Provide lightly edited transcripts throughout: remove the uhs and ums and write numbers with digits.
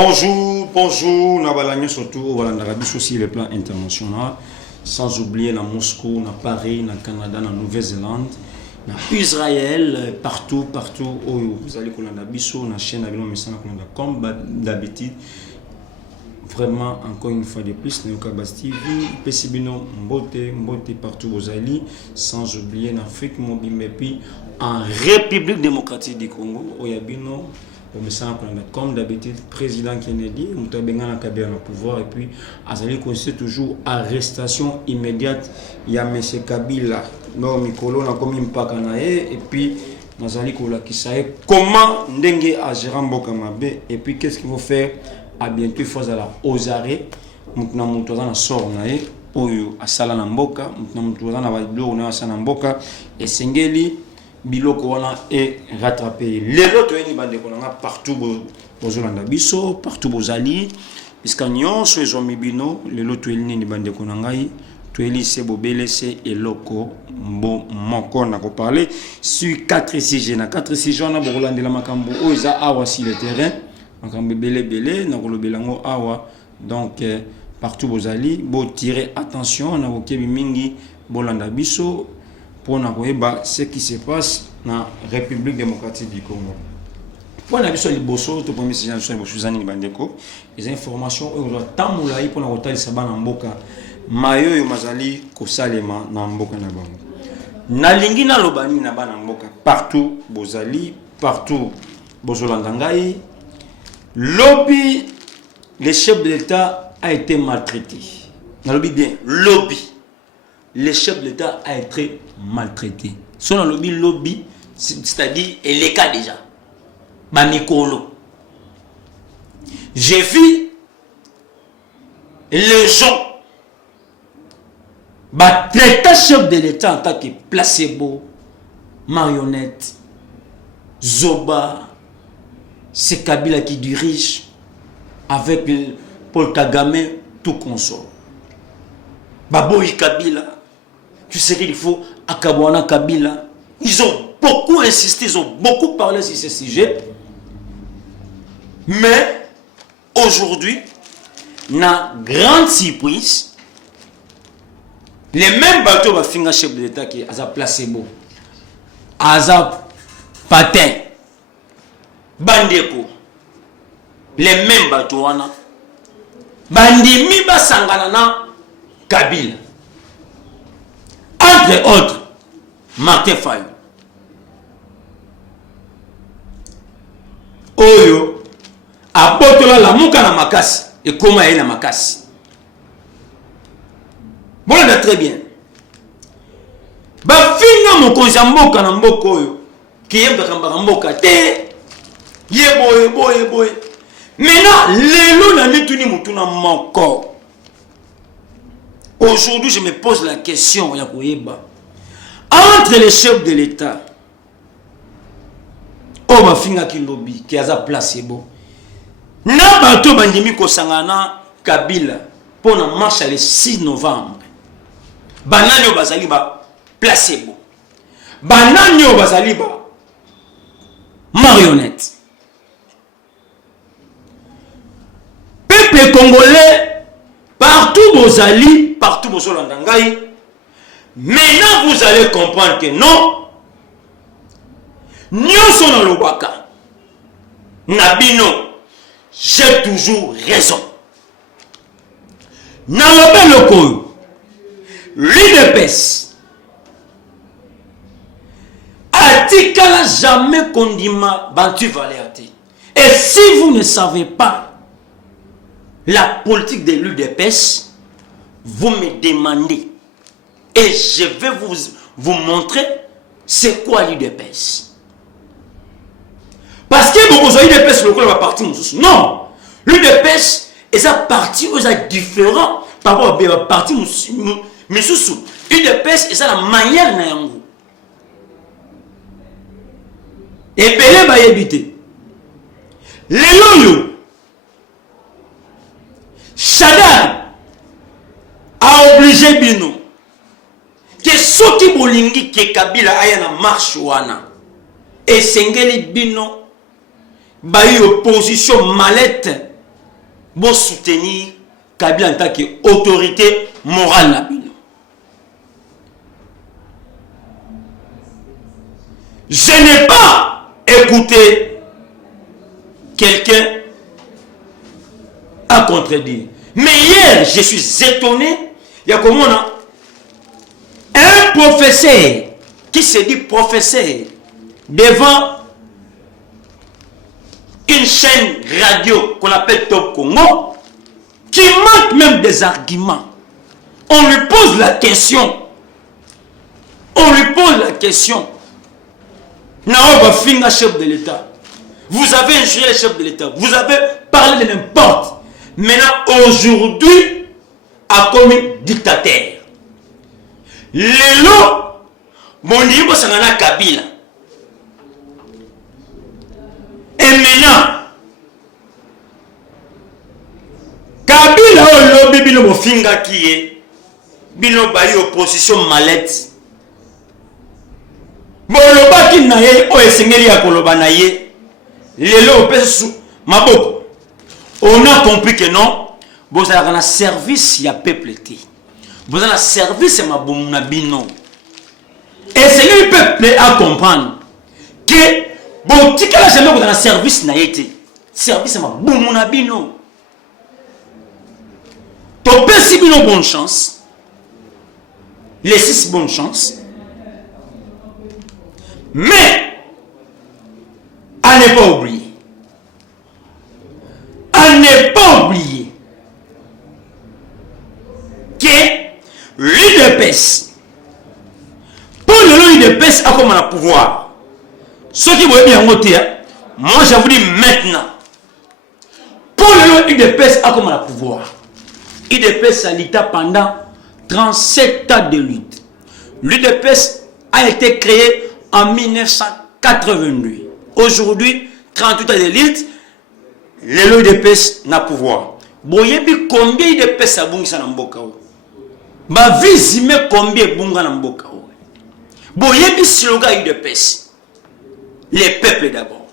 Bonjour, bonjour, Nabalagno surtout au Arabie sur le plan international, sans oublier la Moscou, na Paris, na Canada, na Nouvelle-Zélande, na Israël, partout où vous allez Kolanda Bisso, na chaîne comme d'habitude. Vraiment, encore une fois de plus, Neokabas TV, Pessibino, Mbote, partout vous allez, sans oublier l'Afrique, Mobimbepi, en République démocratique du Congo, Oyabino. Comme d'habitude, président Kennedy, Moutabenga Kabila au pouvoir, et puis Azali conseille toujours arrestation immédiate. Il y a M. Kabila, non Mikolo, na komi mpakanae, et puis Azali Kola Kisae, comment Ndenge a géré Mboka Mabe, et puis qu'est-ce qu'il faut faire à bientôt, il faut aller aux arrêts, Moutna Moutouazana sort nae, Oyo, à Salana Mboka, Moutna Moutouazana Vadlo, na Salana Mboka, et Sengeli. Biloko wana est rattrapé. Les autres partout bozolanda biso, partout bozali, puisque nyonso ezomibino, les autres ni bande konangai, tueli se bobele se eloko bon moko na ko parler sur 4 6 na 4 6 na bokolanda la makambo oza awa sur le terrain, makambo belé na kolobelango awa. Donc partout bozali, bo tirer attention na bokebi mingi bolanda biso. Pour ce qui se passe dans la République démocratique du Congo. Pour la vision liboso, tout premier signal sur les bandeko, les informations on doit tamoulaï pour la rota lisaba na mboka mayo yo mazali kosalema na mboka na bango. Na lingi na lobani na bana mboka partout bozali, partout bozolandangai. Lobby, le chef de l'État a été maltraité. Na lobby bien, lobby. Le chef de l'État a été maltraité. Son lobby, c'est-à-dire, il est cas déjà. Banikolo. J'ai vu les gens traiter chef de l'État en tant que placebo, marionnette, Zoba, c'est Kabila qui dirige avec Paul Kagame, tout consort. Baboui Kabila. Tu sais qu'il faut Akabouana Kabila. Ils ont beaucoup insisté, ils ont beaucoup parlé sur ce sujet. Mais aujourd'hui, na grande surprise, les mêmes bateaux va finir chef de l'État qui a placebo, Aza Patin, Bandeko, les mêmes bateaux wana, Bandimi Basanganana Kabila. Entre autres, Martin Fayou. Oyo, apotola la mouka na makasi. Et comment elle na makasi. Bon, on a très bien. Ba finga mon konjamboka na mboko oyo. Qui est bakamba mboka te. Boy. Maintenant, lelo na mituni mutuna moko. Aujourd'hui, je me pose la question, entre les chefs de l'État, Obafinga Kilobi, qui a placebo, na bato bandimi kosangana Kabila, pour la marche le 6 novembre, bananyo bazali ba placebo, bananyo bazali ba marionnette. Peuple congolais, partout vos alliés, partout vos Solandangaï. Maintenant vous allez comprendre que non, nous sommes dans le Waka. Nabino, j'ai toujours raison. Nalobe Loko, l'UDPS, Atikala jamais condima Bantu Valéate. Et si vous ne savez pas la politique de l'UDPS, vous me demandez et je vais vous montrer c'est quoi l'UDPS. Parce que vous avez l'UDPS le va parti non, l'UDPS est un parti différent par rapport à parti mais sous l'UDPS est la manière na et belé va éviter les loyaux Chadar a obligé Bino que ceux qui bolingi que Kabila aya na marche wana et sengeli Bino ba opposition mallette Bon soutenir Kabila en tant qu'autorité morale na bino. Je n'ai pas écouté quelqu'un à contredire. Mais hier, je suis étonné. Il y a comment un professeur qui se dit professeur devant une chaîne radio qu'on appelle Top Congo, qui manque même des arguments. On lui pose la question. On lui pose la question. Naoba Finga, chef de l'État. Vous avez injuré le chef de l'État. Vous avez parlé de n'importe. Maintenant, aujourd'hui, a commis dictateur. Lelo, mon niveau, c'est un Kabila. Et maintenant, Kabila au lobby bino mofinga qui est bino bayi opposition mallette. Bon loba ki na ye o esengeli ya koloba na ye. Lelo opesu maboko. On a compris que non, vous avez un service ya peuple ti. Vous avez un service ma bomuna bino. Et c'est le peuple à comprendre que bon tikala jamais vous avez un service na yete. Service ma bomuna bino. Ton père si bino bonne chance. Les 6 bonnes chances. Mais à ne pas oublier. À ne pas oublier que l'UDPS, pour l'UDPS a comme un pouvoir. Ceux qui voient bien voter, moi je vous dis maintenant, pour l'UDPS a comme un pouvoir. L'UDPS a l'État pendant 37 ans de lutte. L'UDPS a été créé en 1982. Aujourd'hui, 38 ans de lutte. Le UDPS n'a pouvoir. Boyebi combien de pèses à bungisa na mboka o. Ba vizime combien bunga na mboka o. Boyebi slogan UDPS. Les peuples d'abord.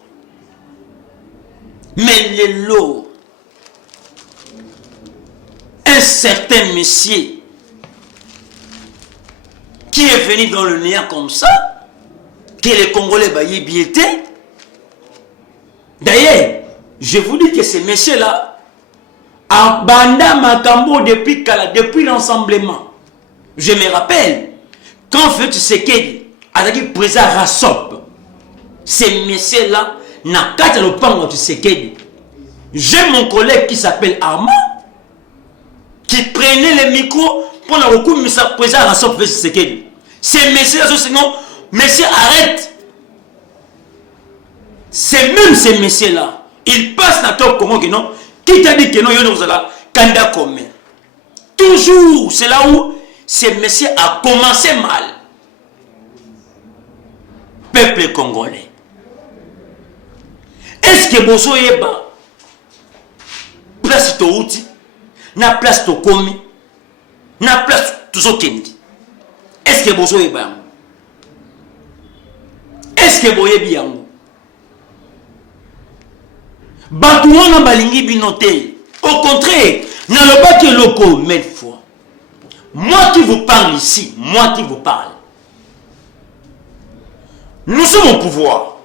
Mais les lots. Un certain monsieur qui est venu dans le néant comme ça, que les Congolais bayebi étaient. D'ailleurs, je vous dis que ces messieurs-là, à Banda Makambo depuis l'ensemblement, je me rappelle, quand Félix Tshisekedi a dit président Rassop, ces messieurs-là, n'a qu'à le prendre Tshisekedi. J'ai mon collègue qui s'appelle Armand, qui prenait le micro pour le recours de président Rassop Félix Tshisekedi. Ces messieurs-là, sinon, messieurs, arrête. C'est même ces messieurs-là. Il passe dans top comment que non. Qui t'a dit que non, il y a un candidat commun. Toujours, c'est là où ces messieurs a commencé mal. Peuple congolais. Est-ce que Bozo Yeba, place to outil, na place to komi, na place to zokendi. Est-ce que Bozo Yeba? Est-ce que Boyebi yango? Batouana balingi binoté. Au contraire, dans le bâti local, mais fois. Moi qui vous parle ici, moi qui vous parle. Nous sommes au pouvoir.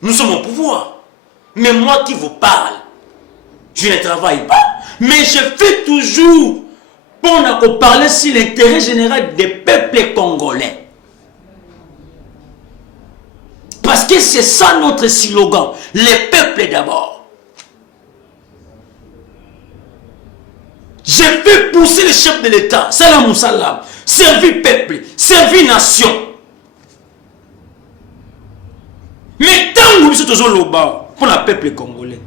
Nous sommes au pouvoir. Mais moi qui vous parle, je ne travaille pas. Mais je fais toujours pour parler sur l'intérêt général des peuples congolais. Parce que c'est ça notre slogan. Les peuples d'abord. Je vais pousser le chef de l'État. Salam salam. Servir peuple. Servir nation. Mais tant que nous sommes toujours là-bas pour le peuple congolais,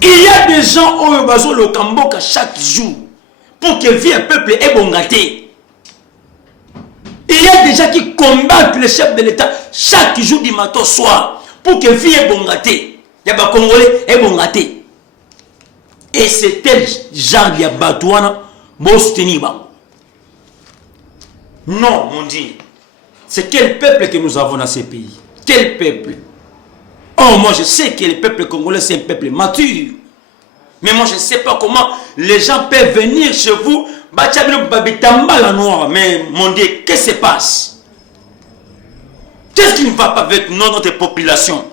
il y a des gens qui ont besoin de Kamboka chaque jour pour que vie un peuple est bon gâté. Il y a des gens qui combattent le chef de l'État chaque jour du matin au soir pour que vie est bon gâté. Il y a des Congolais est bon gâté. Et c'est tel genre de Batouana pour soutenir. Non, mon Dieu. C'est quel peuple que nous avons dans ces pays? Quel peuple? Oh, moi je sais que le peuple congolais c'est un peuple mature. Mais moi, je ne sais pas comment les gens peuvent venir chez vous. La noire. Mais mon Dieu, qu'est-ce qui se passe? Qu'est-ce qui ne va pas avec notre population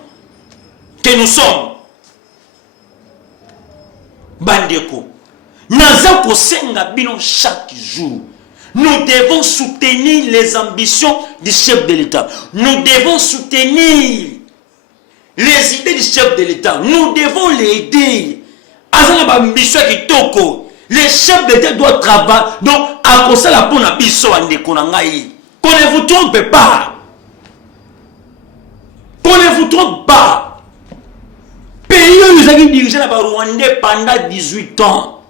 que nous sommes? Bandeko. Nazako senga bino chaque jour. Nous devons soutenir les ambitions du chef de l'État. Nous devons soutenir les idées du chef de l'État. Nous devons l'aider. Les chefs d'État doivent travailler. Donc, à cause de la bonne ambition, qu'on ne vous trompe pas. Qu'on ne vous trompe pas. Pays où nous avons dirigé la Rwandais pendant 18 ans.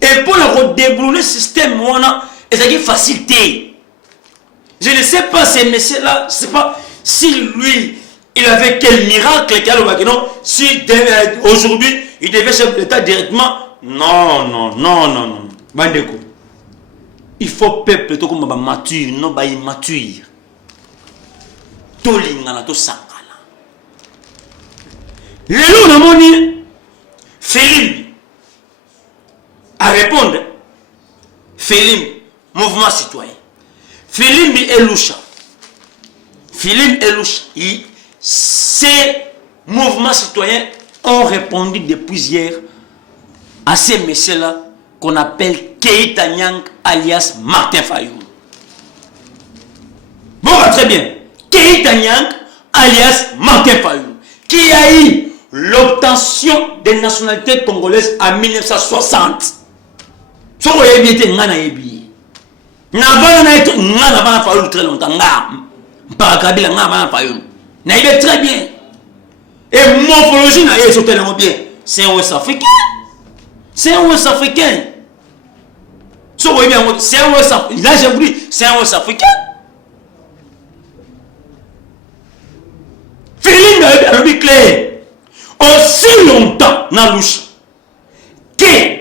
Et pour le débrouiller le système, c'est facilité. Je ne sais pas ces messieurs-là, je ne sais pas si lui, il avait quel miracle, si aujourd'hui, il devait chef de l'État directement. Non. Bandeko. Il faut peuple plutôt comme mature, non pas immature. Tolingana to sangala. Lelo na moni Philippe à répondre. Philippe, mouvement citoyen. Philippe Eloucha. Ces mouvements citoyens ont répondu depuis hier à ces messieurs-là qu'on appelle Keita Nyang alias Martin Fayulu. Bon, très bien. Keita Nyang alias Martin Fayulu, qui a eu l'obtention des nationalités congolaises en 1960. So vous avez bien ngana yebi. N'avant na été ngana bana Fayulu très longtemps ngam. Par Kabila ngana bana Fayulu. Na il très bien. Et morphologie na yeso tellement bien. C'est un Ouest africain. C'est un Ouest africain. So vous voyez bien, c'est un Ouest africain. Là j'ai voulu, c'est un Ouest africain. Philippe a dit clair. Aussi longtemps na louche que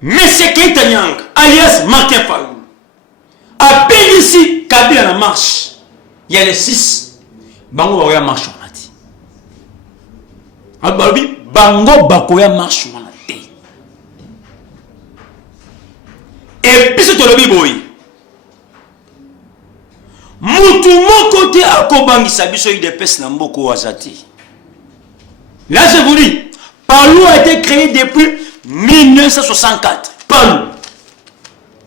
M. Keita Nyang, alias Martin Fayulu, appelle ici Kabila la marche. Il y a les 6. Bango Bakoya marche on a dit. Albabi, Bango Bakoya marche on a dit. Et puis c'est le biboy. Moutou mon côté à Kobangi Sabiso IDPS Namboko Wazati. Là je vous dis, Palou a été créé depuis 1964. Palou.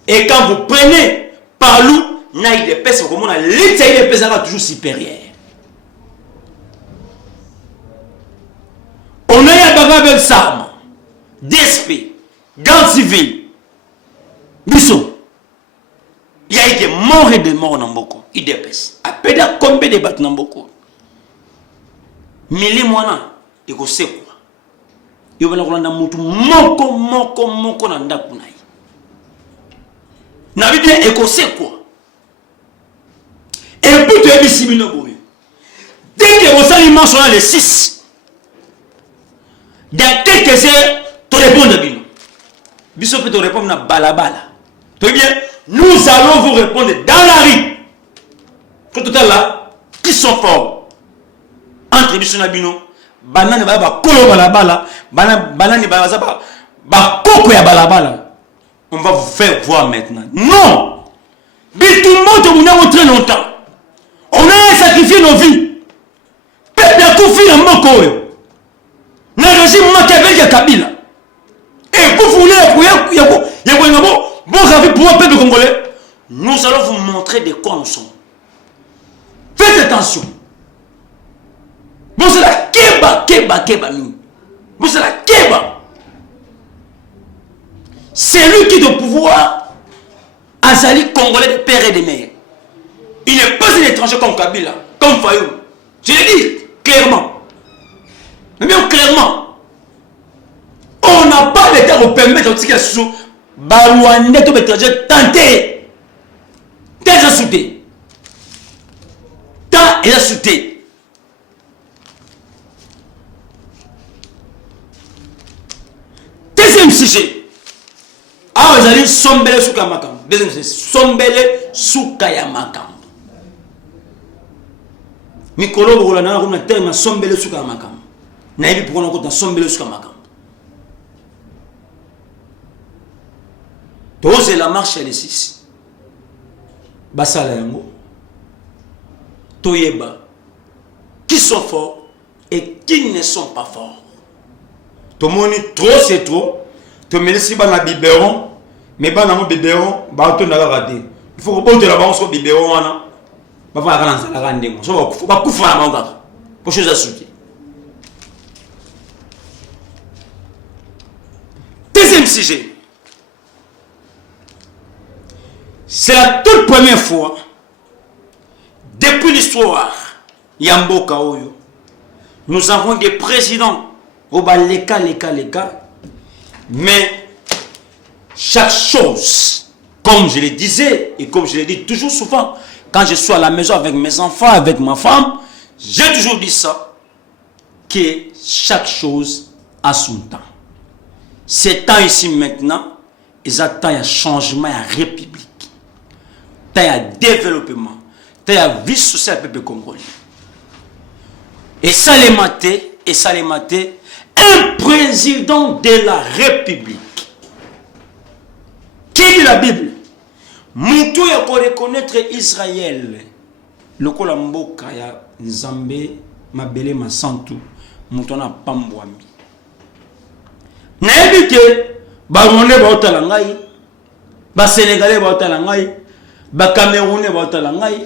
Et quand vous prenez Palou, l'IDPS, l'IDPS sera toujours supérieur. On a eu Bagabel Sam, DSP, Garde civile, Bissot. Il y a eu des morts et des morts dans beaucoup. IDPS. À peine combien de bâtiments dans beaucoup. Mais les moyens, il faut se quoi. Il va y moko na ndaku na yi. Na bien écossais quoi. Et puis tu es ici boy. Dès que vous allez mentionner les 6, dans quelques heures, tu réponds à Bino. Biso peut te répondre na balabala. Très bien, nous allons vous répondre dans la rue. Tout à là, qui sont forts. Entre Biso na Bino. Banane ba kolo balabala, banane ba koko ya balabala. On va vous faire voir maintenant. Non! Mais tout le monde a très longtemps. On a sacrifié nos vies. Peuple a confié dans mon corps. Le régime Machiavel Kabila. Et vous voulez pour un peuple congolais. Nous allons vous montrer de quoi nous sommes. Faites attention. Vous c'est la keba nous. Vous c'est la keba. C'est lui qui doit pouvoir Azali congolais de père et de mère. Il n'est pas un étranger comme Kabila, comme Fayulu. Je l'ai dit clairement. Mais bien clairement. On n'a pas l'état de permettre aux Tikassou Barouane tout étranger tenter. T'es assouté. T'as et assouté. Deuxième sujet. Ah, vous allez sombele souka makam. Deuxième sujet. Sombele souka ya makam. Mikolo bola na ko na terme sombele souka makam. nayebi pourquoi on a sombele sur makambo. Dose la marche les 6. Basala yango. Toyeba. Qui sont forts et qui ne sont pas forts. Tomoni trop c'est trop. Tomeli si ba na biberon, mais ba na mo biberon, ba to na raté. Il faut que tu la balance au biberon wana. Ba fa kana nzala ka ndemo. So ba kufa na manga. Pour chose à soutenir. Deuxième sujet. C'est la toute première fois depuis l'histoire Yamboka Oyo. Nous avons des présidents au bas les cas, mais chaque chose, comme je le disais et comme je le dis toujours souvent, quand je suis à la maison avec mes enfants, avec ma femme, j'ai toujours dit ça, que chaque chose a son temps. C'est temps ici maintenant, ils attendent un changement, un république, un développement, un vie sociale peuple congolais. Et ça les maté, un président de la République. Qui dit la Bible? Moutou ya ko reconnaître Israël. Le kolamboka ya Nzambe mabele masantu. Moutou na pambwami. Nayebi ke ba Rwandais ba otala ngai, ba Sénégalais ba otala ngai, ba Camerounais ba otala ngai.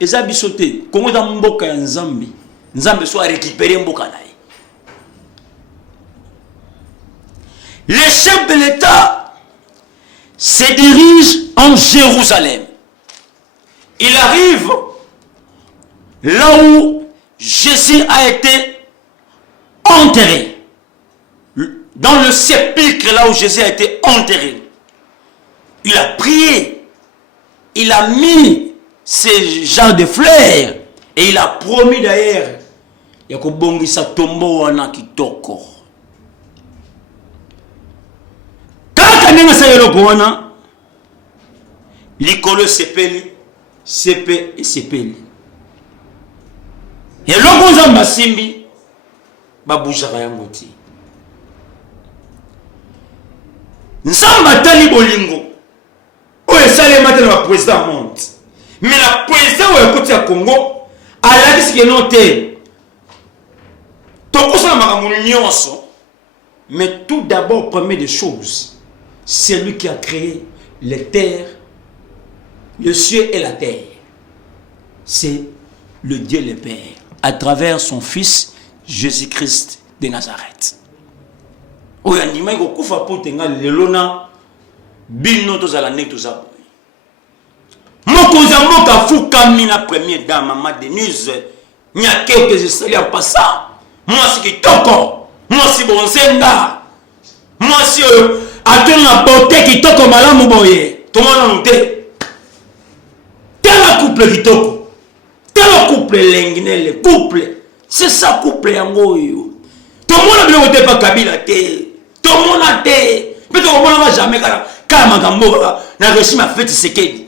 Eza bisote Kongo za mboka ya Nzambe. Nzambe soit récupéré mboka naye. Le chef de l'État se dirige en Jérusalem. Il arrive là où Jésus a été enterré. Dans le sépulcre là où Jésus a été enterré. Il a prié. Il a mis ces genres de fleurs. Et il a promis d'ailleurs. Il y a kobongisa tombo wana kitoko. Kaka nenga sayelo wana. Likolo sepeli, sepe et sepeli. Et loko nzamba simbi babujaka yango ti. Nzamba tali bolingo. Oye salema tali ba président monte. Mais la président wa côté ya Congo a la dit que non te. Toko sa makambo nyonso. Mais tout d'abord, premier des choses, c'est lui qui a créé les terres, le ciel et la terre. C'est le Dieu le Père, à travers son Fils Jésus-Christ de Nazareth. Oya ndima iko kufa potenga lelona bino tozala nek tozaboy. Mokoza mboka fukami na première dame Maman Denise nyake que je salue en passant. Moi si kitoko, moi si bonsenga, moi si atona beauté kitoko malamu boye. Tomona note. Tala couple kitoko. Tala couple lenginele couple. C'est ça couple yango yo. Tomona bilo wote pa Kabila te. Tomona te. Peut-être on va jamais kama gamboka na régime a fait Tshisekedi.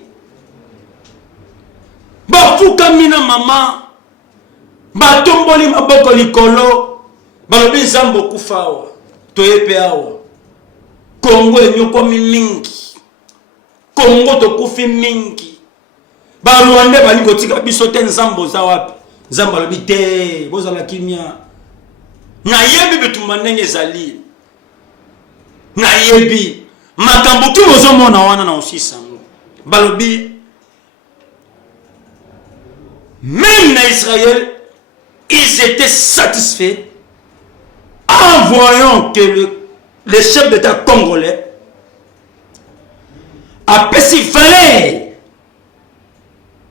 Bafuka mina mama batomboli maboko likolo balobi Nzambe kufa awa toyepe awa Kongo enyoko mingi Kongo tokufi mingi ba Rwandais bali kotika biso te Nzambe za wapi Nzambe balobi te bozala kimia na yebi bitumba ndenge ezali na yebi makambo ki bozomona wana na osisango balobi. Même en Israël, ils étaient satisfaits en voyant que le chef d'État congolais a payé valeur.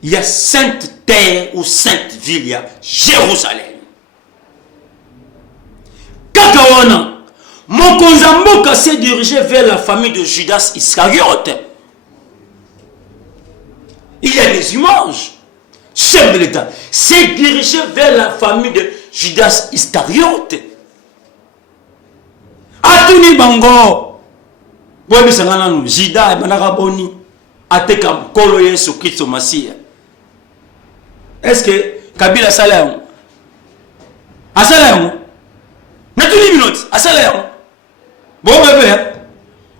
Il y a sainte terre ou sainte ville, il y a Jérusalem. Kakawana, Mokonzamboka s'est dirigé vers la famille de Judas Iscariote. Il y a des images. Chef de l'État s'est dirigé vers la famille de Judas Iscariote. Atuni bango. Bobi sangana nu Jida banaka boni ateka kolo Yesu Kristo Masia. Est-ce que Kabila Salam Asalam ça bon bébé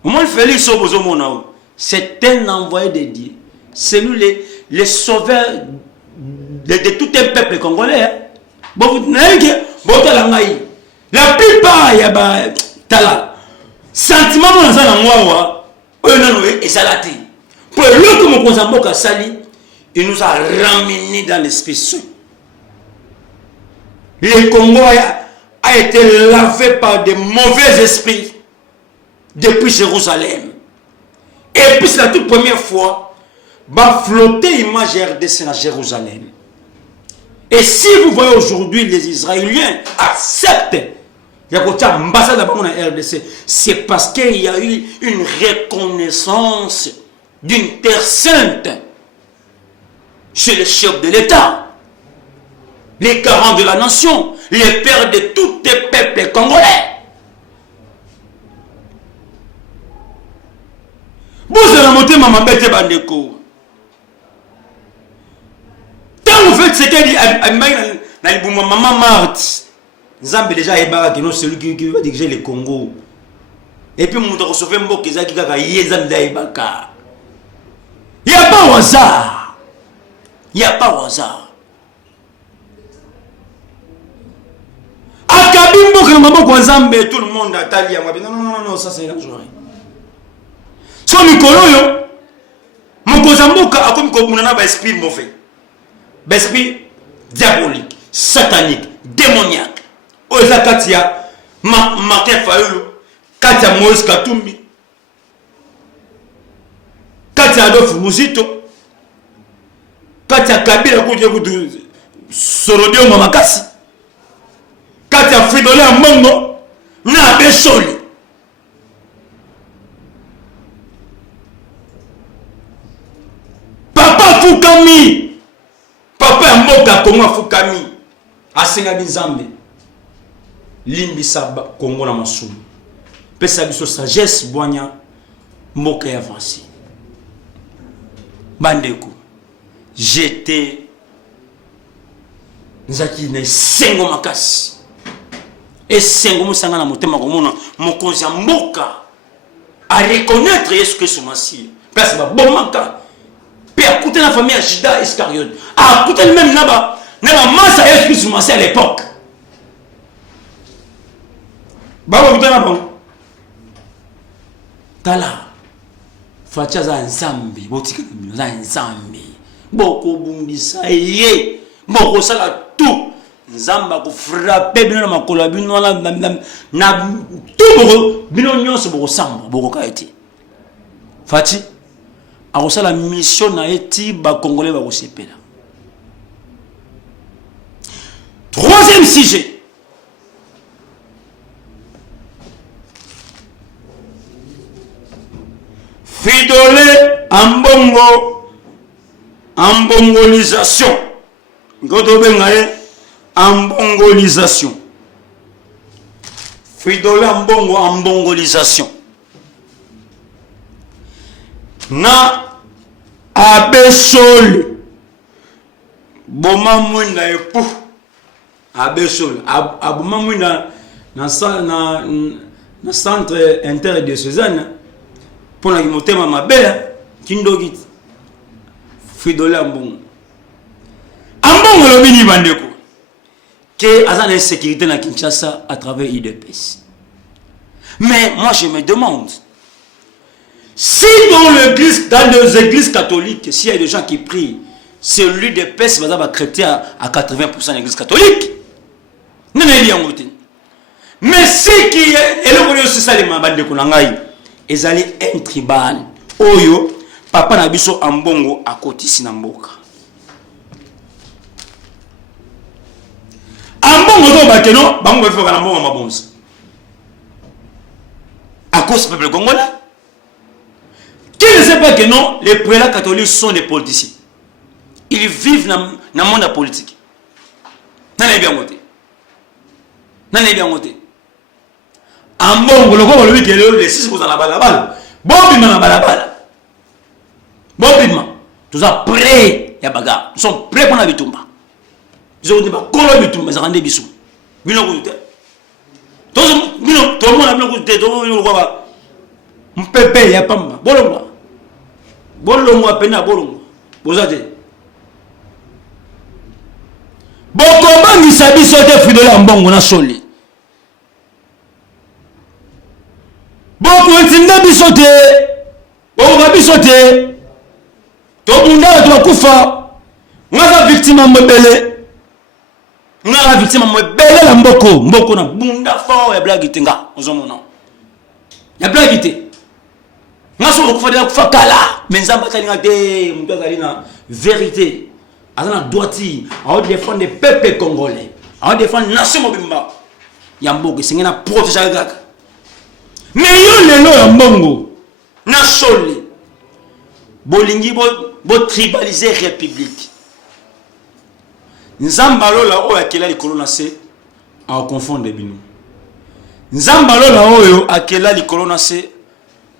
au moins Félix Obozomonao c'est un envoyé de Dieu, c'est lui le sauveur de tout un peuple congolais. Bon vous n'avez la plupart il y a tala sentiment dans ça na moi et salati pour l'autre mon Kozamboka sali il nous a ramené dans l'esprit saint. Le Congo a été lavé par de mauvais esprits depuis Jérusalem. Et puis c'est la toute première fois va flotter l'image RDC à Jérusalem. Et si vous voyez aujourd'hui les Israéliens acceptent l'ambassade en RDC, c'est parce qu'il y a eu une reconnaissance d'une terre sainte chez le chef de l'État, les garants de la nation, les pères de tous les peuples congolais. Vous allez monter maman bête bandeko. Tant vous faites ce qu'elle dit à maman Marthe, Nzambe déjà est non celui qui va diriger le Congo. Et puis mon recevé mboka ezaki kaka yezambe daibaka. Il n'y a pas au hasard. Il n'y a pas au hasard. Akabimbo que maboko Nzambe tout le monde atali ya mabe. Non, ça c'est dangereux. So mikolo yo mokozamboka akomi ko munana ba esprit mauvais. Ba esprit diabolique, satanique, démoniaque. Oza katia Martin Fayulu, katia Moïse Katumbi, katia Adolphe Muzito, katia Kabila kudu Sorodio Mamakasi, katia Fridolin Ambongo na Besoli. Papa Fukami, papa Mboka Kongo Fukami, asenga bizambe. Limbisa Congo na masumu. Pesa biso sagesse boanya mboka avancé. Bandeko. J'étais nzaki na sengo makasi. Et sengo musanga na motema komona mokonzi ya mboka à reconnaître Yesu Christ Messie. Place ba bomaka. Pe akuta na famille ya Judas Iscariote. Akuta même na massa Yesu Christ Messie à l'époque. Baba mutana bon. Tala. Facha za nzambe, botika za nzambe. Boko bumbisa ye. Boko sala tout. Nzamba ko frapper bino na makolo bino na tout boko bino nyonso boko samba boko kaiti. Fati akosala mission na eti ba congolais ba ko sepela. Troisième sujet. Fidolé ambongo ambongolisation. Ngoto bengaye ambongolisation. Fidolé ambongo ambongolisation. Na abesoli boma mwenda epu abesoli aboma mwenda na centre interdiocésain pour la motema mabela kindogi Fidolé ambongo le bini bandeko que azana insécurité na Kinshasa à travers IDPS. Mais moi je me demande si dans les églises catholiques, s'il y a des gens qui prient, celui de PES va chrétien à 80% l'église catholique. Non, mais si qui est, et le aussi ça les mabades de Konangaï, ils allaient un tribal. Oyo, papa Nabiso Ambongo à côté Sinamboka. Ambongo do bakeno, bango va faire Ambongo mabonze. À cause du peuple congolais. Qui ne sait pas que non, les prélats catholiques sont des politiciens. Ils vivent dans le monde politique. N'en est bien voté. N'en est bien voté. En bon, le gars, lui, qui est le 6 dans la balle. Bon, bim, dans la balle. Bon, bim, tout ça prêt, il y a bagarre. Ils sont prêts pour la bitumba. Ils ont dit, bah, comment la bitumba, ça rend des bisous. Bino, bino, tout le monde a bien écouté, tout le monde a bien Mpépé, il y a pas mal. Bolongo. Bolongo a peine à Bolongo. Vous avez. Bon, comment il s'habille sur des fruits de l'ambon, on a soli. Bon, quand il n'a pas sauté, on va pas sauter. Tout le monde a droit koufa. On a la victime à me belé. On a la victime à me belé la mboko. Mboko na bunda fort et blague itenga. On s'en monte. Il y a blague itenga. Nga so ko fadela ko fakala mais nzamba kalinga te mtu azali na vérité azana droiti à défendre les peuples congolais à défendre nation mobimba yambogo singena protéger gaka mais yo lelo ya mbongo na soli bolingi bo tribaliser république nzamba lola o akela likolo na se a confondre bino nzamba lola oyo akela likolo na se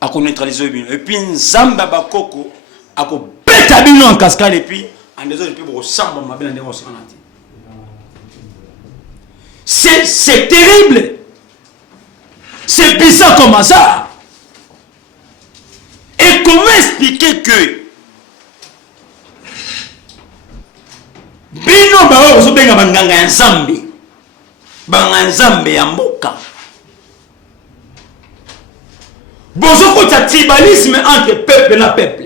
à neutraliser bino et puis nzamba bakoko à beta bino en cascade et puis en deux autres puis pour samba mabela ndeko sanati c'est terrible, c'est bizarre comme ça. Et comment expliquer que bino ba ozo benga banganga nzambe ya mboka bonjour quand il y a tribalisme entre peuple et peuple.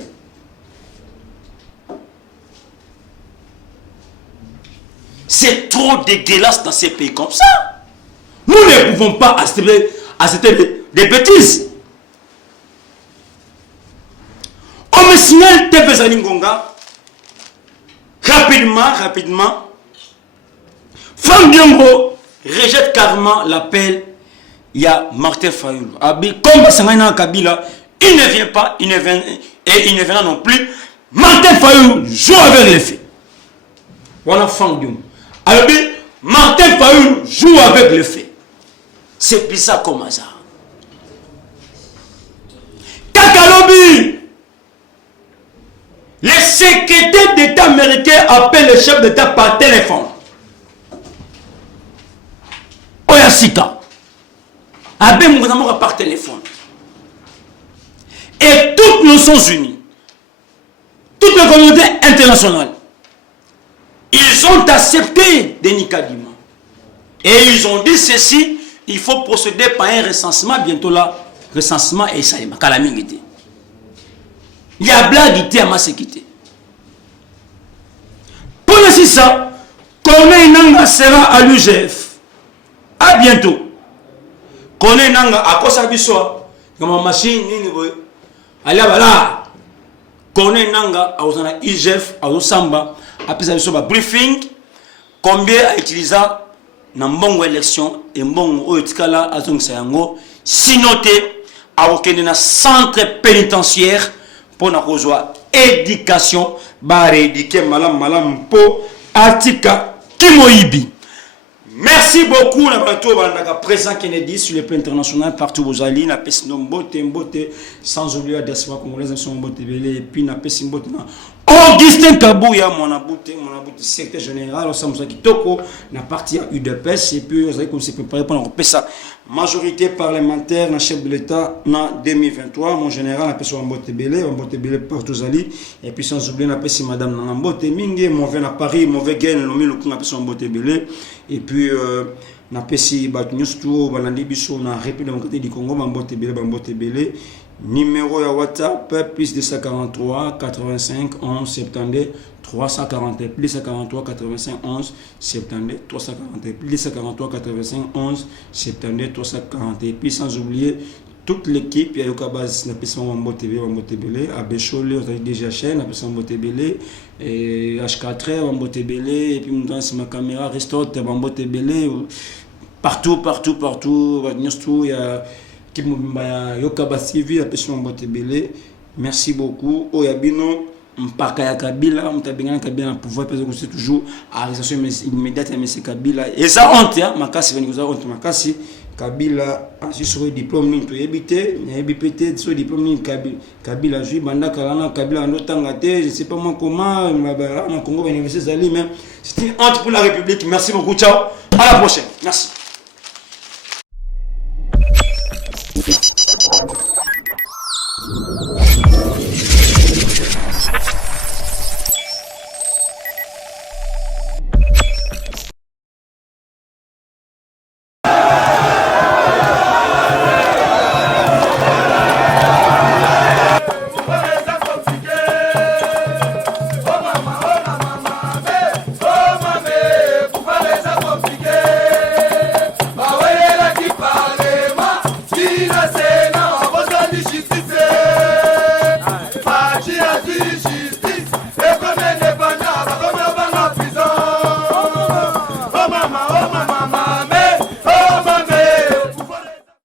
C'est trop dégueulasse dans ces pays comme ça. Nous ne pouvons pas accepter des bêtises. On me signale TV Zalingonga. Rapidement. Franck Diongo rejette carrément l'appel. Il y a Martin Fayoulou. Comme Sangana Kabila, il ne vient pas, il ne vient non plus. Martin Fayoulou joue avec les faits. Voilà Franck Diongo. Alors, Martin Fayoulou joue avec les faits. C'est bizarre comme ça. Kakalobi, les secrétaires d'État américains appellent le chef d'État par téléphone. Oyasika. Abel Mouzamoura par téléphone. Et toutes les Nations Unies, toutes les communautés internationales, ils ont accepté Denis Kadima. Et ils ont dit ceci, il faut procéder par un recensement, bientôt là, recensement et ça y est, calamité. Il y a blague à ma sécurité. Pour le ça, Corneille Nanga sera à l'UGF. À bientôt. Corneille Nanga à Kosabisoa, comme machine, allez voilà. Corneille Nanga à l'UGF, à Osamba, après ça, il briefing. Combien a utilisé dans bonne élection et bon oetikala azong sayango sinoté à aucun centre pénitentiaire pour na kozwa éducation ba rééduquer malam po atika kimoyibi. Merci beaucoup na bato bandaka présent Kennedy sur le plan international partout aux alliés na pesino mbote sans oublier la diaspora congolaise sont mbote belé et puis na pesi mbote na Augustin Kabouya mon abouti secrétaire général au Samsa Kitoko na partie à UDPS et puis vous avez comme c'est préparé pour la ça majorité parlementaire na chef de l'État na 2023 mon général na pesi mbote belé partout aux alliés et puis sans oublier na pesi madame na mbote mingi mon vient à Paris mauvais gain lomi le na pesi mbote belé et puis na pesi batnyus tout balandi biso na République démocratique du Congo mbote belé numéro ya WhatsApp plus 243 85 11 72 341 plus 243 85 11 72 341 plus 243 85 11 72 341 puis sans oublier toute l'équipe ya Yokabaz na pesa mbote belé Abechole on a déjà chaîne na pesa mbote belé et H4 mbote belé et puis maintenant c'est ma caméra restaure mbote belé partout news tout il y a merci beaucoup. Oyabino, Mpaka Kabila, Mtabengana Kabila na pouvoir parce que c'est toujours à réalisation immédiate à M. Kabila. Et ça honte, Makasi venir honte Makasi Kabila a sur diplôme ni to yebité, yebité sur diplôme ni Kabila jui banda kalana Kabila notanga te, je sais pas moi comment na Congo université Zali mais c'est une honte pour la République. Merci beaucoup, ciao. À la prochaine. Merci.